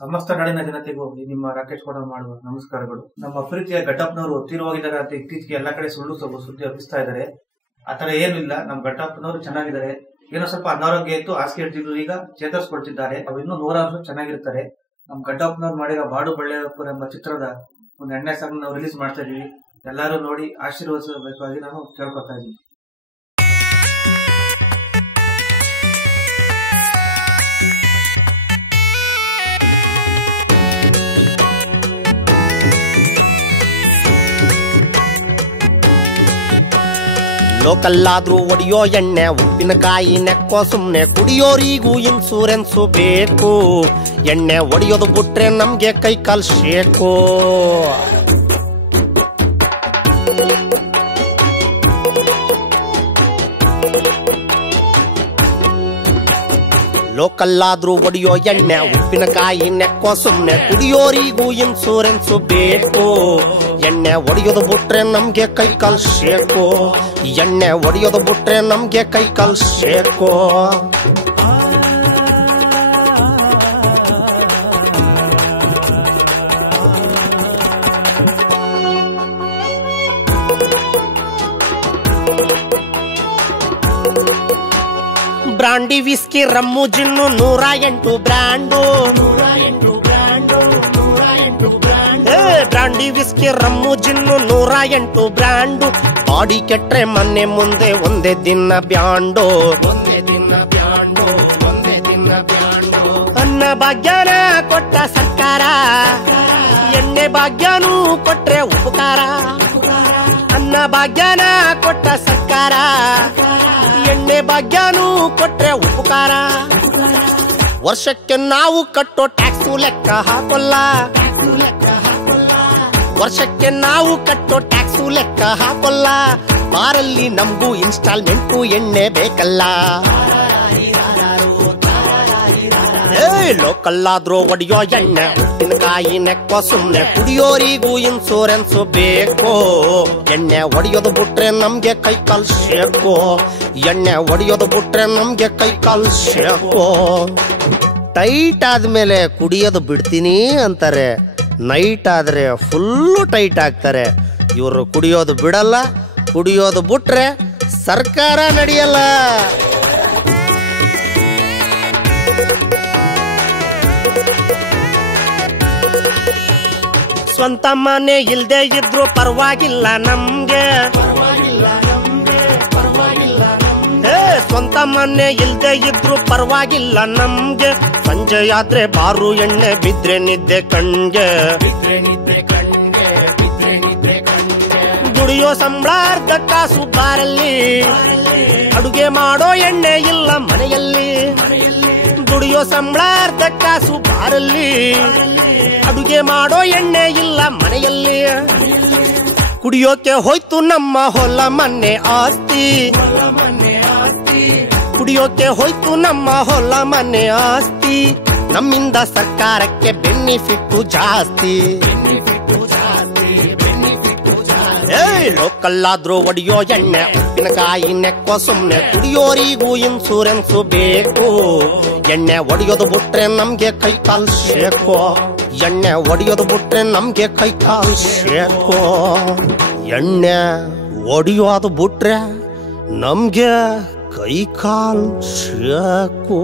ಸಮಸ್ತ ನಾಡಿನ ಜನತೆಗೂ ನಿಮ್ಮ ರಾಕೇಶ್ ಗೌಡ ಮಾಡುವ ನಮಸ್ಕಾರಗಳು. ನಮ್ಮ ಪ್ರೀತಿಯ ಘಟ್ಟಪ್ಪನವರು ತೀರೋಗಿದ್ದಾರೆ ಅಂತ ಇತ್ತೀಚೆಗೆ ಎಲ್ಲಾ ಕಡೆ ಸುಳ್ಳು ಸುದ್ದಿ ಹಬ್ಬಿಸ್ತಾ ಇದ್ದಾರೆ. ಆತರ ಏನು ಇಲ್ಲ. ನಮ್ಮ ಘಟ್ಟಪ್ಪನವರು ಚೆನ್ನಾಗಿದ್ದಾರೆ. ಏನೋ ಸ್ವಲ್ಪ ಅನಾರೋಗ್ಯ ಇತ್ತು, ಹಾಸಿಗೆ ಹಿಡಿದಿದ್ರು, ಈಗ ಚೇತರಿಸ್ಕೊಳ್ತಿದ್ದಾರೆ. ಅವ್ರು ಇನ್ನೂ 100 ವರ್ಷ ಚೆನ್ನಾಗಿರ್ತಾರೆ. ನಮ್ಮ ಘಟ್ಟಪ್ಪನವ್ರು ಮಾಡಿರೋ ಬಾಡು ಬಳ್ಳೆಯಪ್ಪರ ಎಂಬ ಚಿತ್ರದ ಒಂದು 2ನೇ ಸಾಂಗ್ ನಾವು ರಿಲೀಸ್ ಮಾಡ್ತಾ ಇದೀವಿ. ಎಲ್ಲರೂ ನೋಡಿ ಆಶೀರ್ವದಿಸಬೇಕಾಗಿ ನಾನು ಕೇಳ್ಕೊತಾ ಇದ್ದೀನಿ. ಲೋಕಲ್ಲಾದ್ರೂ ಒಡಿಯೋ ಎಣ್ಣೆ ಉಪ್ಪಿನಕಾಯಿ ನೆಕ್ಕೋ ಸುಮ್ನೆ ಕುಡಿಯೋರಿಗೂ ಇನ್ಸೂರೆನ್ಸು ಬೇಕು. ಎಣ್ಣೆ ಒಡೆಯೋದು ಬಿಟ್ರೆ ನಮ್ಗೆ ಕೈ ಕಾಲ್ ಶೇಕು. ಲೋಕಲ್ಲಾದ್ರೂ ಒಡೆಯೋ ಎಣ್ಣೆ ಉಪ್ಪಿನಕಾಯಿ ನೆಕ್ಕೋ ಸುಮ್ನೆ ಕುಡಿಯೋರಿಗೂ ಇನ್ಸೂರೆನ್ಸು ಬೇಕು. ಎಣ್ಣೆ ಒಡೆಯೋದು ಬಿಟ್ರೆ ನಮ್ಗೆ ಕೈ ಕಾಲ್ ಶೇಕು. ಎಣ್ಣೆ ಒಡೆಯೋದು ಬಿಟ್ರೆ ನಮ್ಗೆ ಕೈ ಕಾಲ್ shake. Brandy whisky rum gin 108 brand. Brandy whisky rum gin 108 brand. Body ಕೆಟ್ರೆ ಮೊನ್ನೆ ಮುಂದೆ ಒಂದೇ ದಿನ ಬ್ಯಾಂಡು. ಅನ್ನ ಭಾಗ್ಯನ ಕೊಟ್ಟ ಸರ್ಕಾರ, ಎಣ್ಣೆ ಭಾಗ್ಯನೂ ಕೊಟ್ರೆ ಉಪಕಾರ. ಅನ್ನ ಭಾಗ್ಯನ ಕೊಟ್ಟ ಸರ್ಕಾರ, ಎಣ್ಣೆ ಭಾಗ್ಯನೂ ಕೊಟ್ರೆ ಉಪಕಾರ. ವರ್ಷಕ್ಕೆ ನಾವು ಕಟ್ಟೋ ಟ್ಯಾಕ್ಸು ಲೆಕ್ಕ ಹಾಕೋಲ್ಲ. ವರ್ಷಕ್ಕೆ ನಾವು ಕಟ್ಟೋ ಟ್ಯಾಕ್ಸು ಲೆಕ್ಕ ಹಾಕೋಲ್ಲ. ಬಾರಲ್ಲಿ ನಮ್ಗೂ ಇನ್ಸ್ಟಾಲ್ಮೆಂಟು ಎಣ್ಣೆ ಬೇಕಲ್ಲ. ಲೋಕಲ್ಲಾದ್ರೂ ಒಡೆಯೋ ಎಣ್ಣೆ ಉಪ್ಪಿನಕಾಯಿ ನೆಕ್ಕೋ ಸುಮ್ನೆ ಕುಡಿಯೋರಿಗೂ ಇನ್ಸೂರೆನ್ಸು ಬೇಕು. ಎಣ್ಣೆ ಒಡೆಯೋದು ಬಿಟ್ರೆ ನಮ್ಗೆ ಕೈ ಕಾಲ್ ಶೇಕು. ಎಣ್ಣೆ ಒಡೆಯೋದು ಬಿಟ್ರೆ ನಮ್ಗೆ ಕೈ ಕಾಲ್ ಶೇಕು. ಟೈಟ್ ಆದ್ಮೇಲೆ ಕುಡಿಯೋದು ಬಿಡ್ತೀನಿ ಅಂತಾರೆ, ನೈಟ್ ಆದ್ರೆ ಫುಲ್ಲು ಟೈಟ್ ಆಗ್ತಾರೆ. ಇವರು ಕುಡಿಯೋದು ಬಿಡಲ್ಲ, ಕುಡಿಯೋದು ಬಿಟ್ರೆ ಸರ್ಕಾರ ನಡೆಯಲ್ಲ. ಸ್ವಂತ ಮನೆ ಇಲ್ದೇ ಇದ್ರು ಪರವಾಗಿಲ್ಲ ನಮ್ಗೆ. ಸ್ವಂತ ಮನೆ ಇಲ್ದೇ ಇದ್ರು ಪರವಾಗಿಲ್ಲ ನಮ್ಗೆ. ಸಂಜೆ ಆದ್ರೆ ಬಾರು ಎಣ್ಣೆ ಬಿದ್ರೆ ನಿದ್ದೆ ಕಣ್ಗೆ. ದುಡಿಯೋ ಸಂಬಳ ಅರ್ಧ ಕಾಸು ಬಾರಲ್ಲಿ, ಅಡುಗೆ ಮಾಡೋ ಎಣ್ಣೆ ಇಲ್ಲ ಮನೆಯಲ್ಲಿ. ದುಡಿಯೋ ಸಂಬಳ ಅರ್ಧ ಕಾಸು ಬಾರಲ್ಲಿ, ಅಡುಗೆ ಮಾಡೋ ಎಣ್ಣೆ ಇಲ್ಲ ಮನೆಯಲ್ಲಿ. ಕುಡಿಯೋಕೆ ಹೋಯ್ತು ನಮ್ಮ ಹೊಲ ಮನೆ ಆಸ್ತಿ. ಕುಡಿಯೋಕೆ ಹೋಯ್ತು ನಮ್ಮ ಹೊಲ ಮನೆ ಆಸ್ತಿ. ನಮ್ಮಿಂದ ಸರ್ಕಾರಕ್ಕೆ ಬೆನಿಫಿಟ್ ಜಾಸ್ತಿ. ಲೋಕಲ್ಲಾದ್ರೂ ಒಡೆಯೋ ಎಣ್ಣೆ ಉಪ್ಪಿನಕಾಯಿ ನೆಕ್ಕೋ ಸುಮ್ನೆ ಕುಡಿಯೋರಿಗೂ ಇನ್ಸೂರೆನ್ಸು ಬೇಕು. ಎಣ್ಣೆ ಒಡೆಯೋದು ಬಿಟ್ರೆ ನಮ್ಗೆ ಕೈ ಕಾಲ್ ಶೇಕು. ಎಣ್ಣೆ ಒಡೆಯೋದು ಬಿಟ್ರೆ ನಮ್ಗೆ ಕೈ ಕಾಲ್ ಶೇಕು. ಎಣ್ಣೆ ಒಡೆಯೋದು ಬಿಟ್ರೆ ನಮ್ಗೆ ಕೈ ಕಾಲ್ ಶೇಕು.